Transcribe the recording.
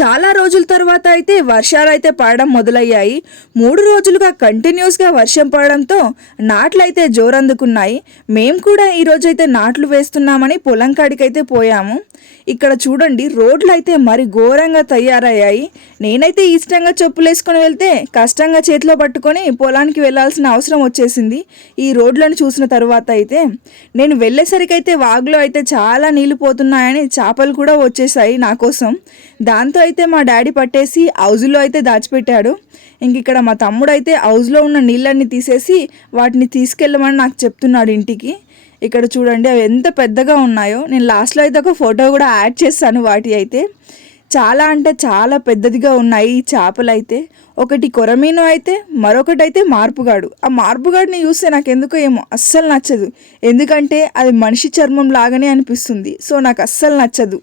చాలా రోజుల తర్వాత అయితే వర్షాలు అయితే పడడం మొదలయ్యాయి. 3 రోజులుగా కంటిన్యూస్గా వర్షం పడడంతో నాట్లు అయితే జోరందుకున్నాయి. మేము కూడా ఈరోజైతే నాట్లు వేస్తున్నామని పొలం కాడికైతే పోయాము. ఇక్కడ చూడండి, రోడ్లు అయితే మరి ఘోరంగా తయారయ్యాయి. నేనైతే ఇష్టంగా చెప్పులు వేసుకొని వెళ్తే కష్టంగా చేతిలో పట్టుకొని పొలానికి వెళ్ళాల్సిన అవసరం వచ్చేసింది. ఈ రోడ్లను చూసిన తర్వాత అయితే నేను వెళ్ళేసరికి అయితే వాగులో అయితే చాలా నీళ్లు పోతున్నాయని చేపలు కూడా వచ్చేసాయి నా కోసం. దాంతో అయితే మా డాడీ పట్టేసి హౌజ్లో అయితే దాచిపెట్టాడు. ఇంక ఇక్కడ మా తమ్ముడు అయితే హౌజ్లో ఉన్న నీళ్ళన్నీ తీసేసి వాటిని తీసుకెళ్ళమని నాకు చెప్తున్నాడు ఇంటికి. ఇక్కడ చూడండి, అవి ఎంత పెద్దగా ఉన్నాయో. నేను లాస్ట్లో అయితే ఒక ఫోటో కూడా యాడ్ చేస్తాను. వాటి అయితే చాలా అంటే చాలా పెద్దదిగా ఉన్నాయి ఈ చేపలు అయితే. ఒకటి కొరమీను అయితే, మరొకటి అయితే మార్పుగాడు. ఆ మార్పుగాడిని చూస్తే నాకు ఎందుకో ఏమో అస్సలు నచ్చదు. ఎందుకంటే అది మనిషి చర్మం లాగానే అనిపిస్తుంది. సో నాకు అస్సలు నచ్చదు.